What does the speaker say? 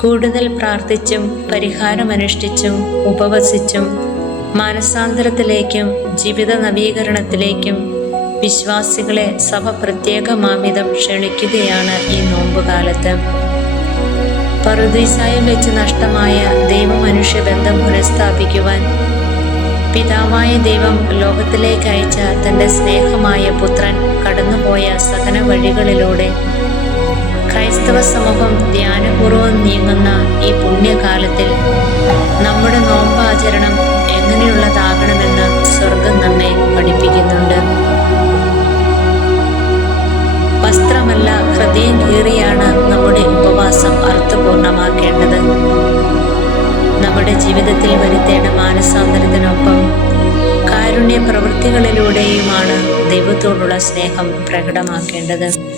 കൂടുതൽ പ്രാർത്ഥിച്ചും പരിഹാരമനുഷ്ഠിച്ചും ഉപവസിച്ചും മാനസാന്തരത്തിലേക്കും ജീവിത നവീകരണത്തിലേക്കും വിശ്വാസികളെ സഭ പ്രത്യേകമാമിതം ക്ഷണിക്കുകയാണ് ഈ നോമ്പുകാലത്ത്. പറുദീസായം വെച്ച് നഷ്ടമായ ദൈവമനുഷ്യ ബന്ധം പുനഃസ്ഥാപിക്കുവാൻ പിതാവായ ദൈവം ലോകത്തിലേക്ക് അയച്ച തന്റെ സ്നേഹമായ പുത്രൻ കടന്നുപോയ സഹന വഴികളിലൂടെ ക്രൈസ്തവ സമൂഹം ധ്യാനപൂർവം നീങ്ങുന്ന ഈ പുണ്യകാലത്തിൽ നമ്മുടെ നോമ്പാചരണം എങ്ങനെയുള്ളതാകണമെന്ന് സ്വർഗം നമ്മെ പഠിപ്പിക്കുന്നുണ്ട്. വസ്ത്രമല്ല ഹൃദയം കീറിയാണ് നമ്മുടെ ഉപവാസം അർത്ഥപൂർണമാക്കേണ്ടത്. നമ്മുടെ ജീവിതത്തിൽ വരുത്തേണ്ട മാനസാന്തരത്തിനൊപ്പം കാരുണ്യ പ്രവൃത്തികളിലൂടെയുമാണ് ദൈവത്തോടുള്ള സ്നേഹം പ്രകടമാക്കേണ്ടത്.